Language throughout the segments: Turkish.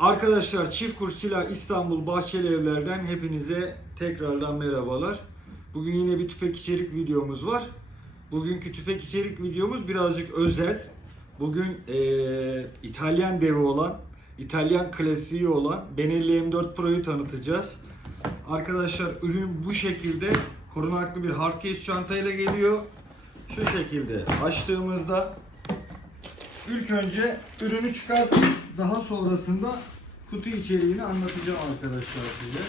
Arkadaşlar Çift Kurs Silah İstanbul Bahçeli Evler'den hepinize tekrardan merhabalar. Bugün yine bir tüfek içerik videomuz var. Bugünkü tüfek içerik videomuz birazcık özel. Bugün eee, İtalyan devi olan, İtalyan klasiği olan Benelli M4 Pro'yu tanıtacağız. Arkadaşlar ürün bu şekilde korunaklı bir hard case çantayla geliyor. Şu şekilde açtığımızda İlk önce ürünü çıkartıp daha sonrasında kutu içeriğini anlatacağım arkadaşlar size.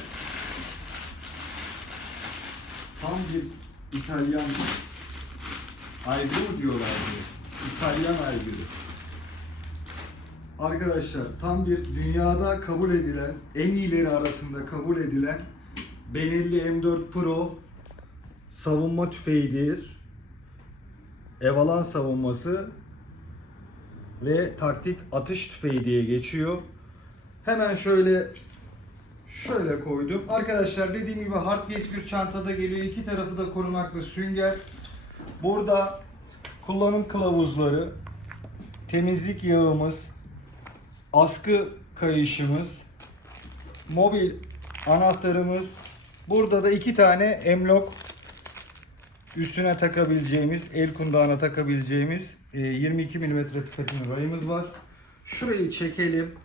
Tam bir İtalyan aygırı diyorlar bunu. İtalyan aygırı. Arkadaşlar tam bir dünyada kabul edilen, en iyileri arasında kabul edilen Benelli M4 Pro savunma tüfeğidir. Evalan savunması ve taktik atış tüfeği diye geçiyor. Hemen şöyle şöyle koydum. Arkadaşlar dediğim gibi hard case bir çantada geliyor. İki tarafı da korunaklı sünger. Burada kullanım kılavuzları, temizlik yağımız, askı kayışımız, mobil anahtarımız. Burada da iki tane emlok üstüne takabileceğimiz, el kundağına takabileceğimiz e, 22 mm platin rayımız var. Şurayı çekelim.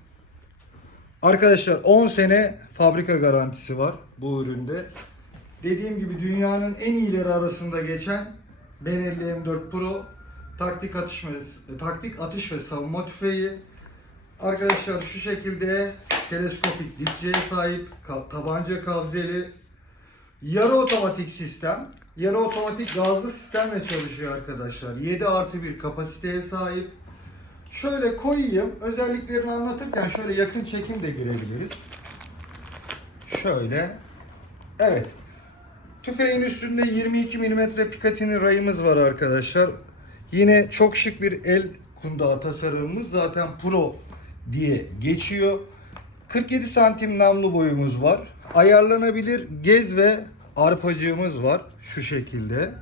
Arkadaşlar 10 sene fabrika garantisi var bu üründe. Dediğim gibi dünyanın en iyileri arasında geçen Benelli M4 Pro taktik atış ve, taktik atış ve savunma tüfeği. Arkadaşlar şu şekilde teleskopik dipçiye sahip, tabanca kabzeli, Yarı otomatik sistem. Yarı otomatik gazlı sistemle çalışıyor arkadaşlar. 7 artı 1 kapasiteye sahip. Şöyle koyayım. Özelliklerini anlatırken şöyle yakın çekim de girebiliriz. Şöyle. Evet. Tüfeğin üstünde 22 mm Picatinny rayımız var arkadaşlar. Yine çok şık bir el kundağı tasarımımız. Zaten Pro diye geçiyor. 47 santim namlu boyumuz var. Ayarlanabilir gez ve arpacığımız var. Şu şekilde.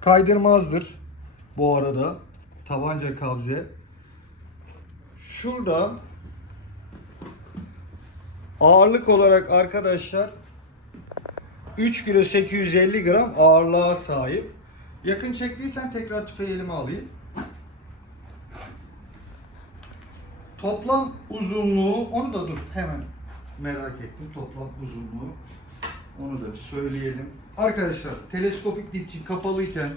Kaydırmazdır. Bu arada. Tabanca kabze. Şurada ağırlık olarak arkadaşlar 3 kilo 850 gram ağırlığa sahip. Yakın çektiysen tekrar tüfeği elime alayım. Toplam uzunluğu, onu da dur hemen merak ettim toplam uzunluğu. Onu da söyleyelim. Arkadaşlar teleskopik dipçi kapalıyken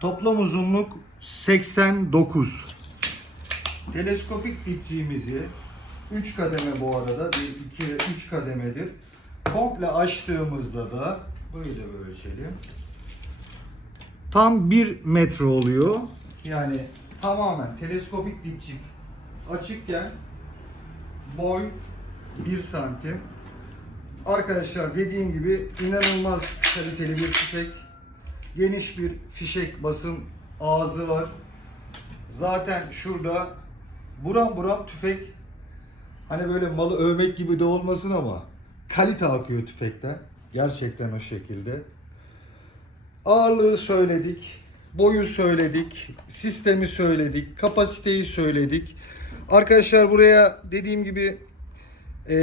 toplam uzunluk 89. Teleskopik dipçiğimizi 3 kademe bu arada, 2 3 kademedir. Komple açtığımızda da burayı da ölçelim. Tam 1 metre oluyor. Yani tamamen teleskopik dipçik açıkken boy 1 santim. Arkadaşlar dediğim gibi inanılmaz kaliteli bir tüfek. Geniş bir fişek basım ağzı var. Zaten şurada buram buram tüfek. Hani böyle malı övmek gibi de olmasın ama kalite akıyor tüfekten. Gerçekten o şekilde. Ağırlığı söyledik, boyu söyledik, sistemi söyledik, kapasiteyi söyledik. Arkadaşlar buraya dediğim gibi e,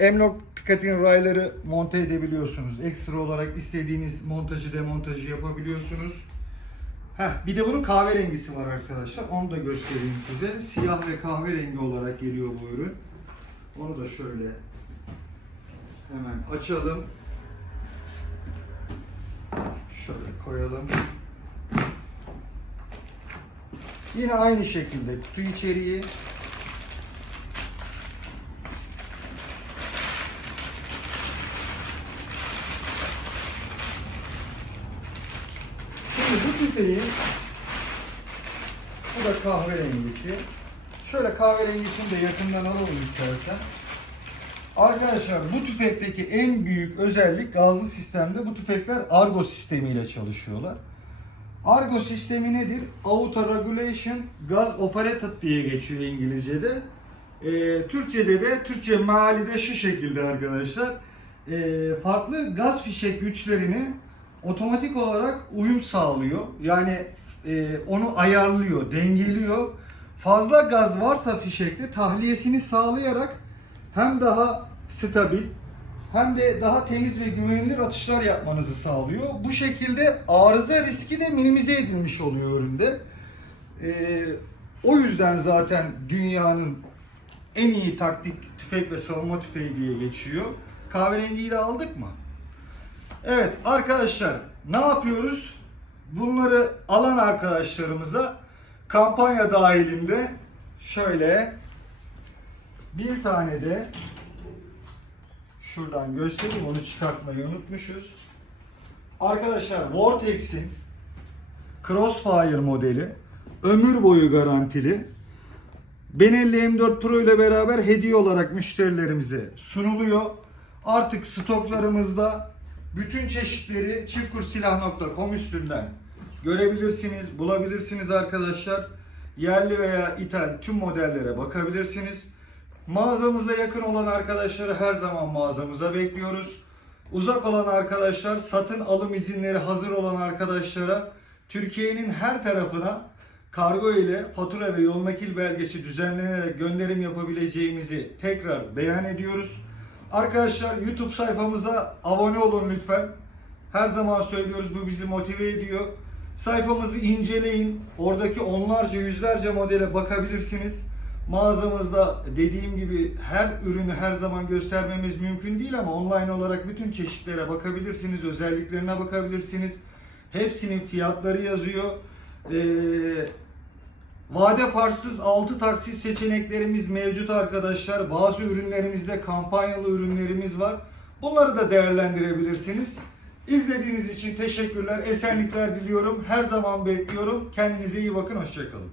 Emlok Picatinny rayları monte edebiliyorsunuz. Ekstra olarak istediğiniz montajı demontajı yapabiliyorsunuz. Heh, bir de bunun kahverengisi var arkadaşlar. Onu da göstereyim size. Siyah ve kahverengi olarak geliyor bu ürün. Onu da şöyle hemen açalım. Şöyle koyalım. Yine aynı şekilde kutu içeriği. Şimdi bu tüfeğin bu da kahverengisi. Şöyle kahverengisini de yakından alalım istersen. Arkadaşlar bu tüfekteki en büyük özellik gazlı sistemde bu tüfekler Argo sistemiyle çalışıyorlar. Argo sistemi nedir? Auto Regulation Gas Operated diye geçiyor İngilizce'de. Ee, Türkçe'de de, Türkçe meali de şu şekilde arkadaşlar. Ee, farklı gaz fişek güçlerini otomatik olarak uyum sağlıyor. Yani e, onu ayarlıyor, dengeliyor. fazla gaz varsa fişekte tahliyesini sağlayarak hem daha stabil hem de daha temiz ve güvenilir atışlar yapmanızı sağlıyor. Bu şekilde arıza riski de minimize edilmiş oluyor üründe. Ee, o yüzden zaten dünyanın en iyi taktik tüfek ve savunma tüfeği diye geçiyor. Kahverengiyi de aldık mı? Evet arkadaşlar ne yapıyoruz? Bunları alan arkadaşlarımıza kampanya dahilinde şöyle bir tane de şuradan göstereyim onu çıkartmayı unutmuşuz. Arkadaşlar Vortex'in Crossfire modeli ömür boyu garantili. Benelli M4 Pro ile beraber hediye olarak müşterilerimize sunuluyor. Artık stoklarımızda bütün çeşitleri çiftkursilah.com üstünden görebilirsiniz, bulabilirsiniz arkadaşlar. Yerli veya ithal tüm modellere bakabilirsiniz. Mağazamıza yakın olan arkadaşları her zaman mağazamıza bekliyoruz. Uzak olan arkadaşlar, satın alım izinleri hazır olan arkadaşlara Türkiye'nin her tarafına kargo ile fatura ve yol nakil belgesi düzenlenerek gönderim yapabileceğimizi tekrar beyan ediyoruz. Arkadaşlar YouTube sayfamıza abone olun lütfen. Her zaman söylüyoruz bu bizi motive ediyor. Sayfamızı inceleyin. Oradaki onlarca yüzlerce modele bakabilirsiniz. Mağazamızda dediğim gibi her ürünü her zaman göstermemiz mümkün değil ama online olarak bütün çeşitlere bakabilirsiniz. Özelliklerine bakabilirsiniz. Hepsinin fiyatları yazıyor. Ee, Vade farksız 6 taksit seçeneklerimiz mevcut arkadaşlar. Bazı ürünlerimizde kampanyalı ürünlerimiz var. Bunları da değerlendirebilirsiniz. İzlediğiniz için teşekkürler. Esenlikler diliyorum. Her zaman bekliyorum. Kendinize iyi bakın. Hoşçakalın.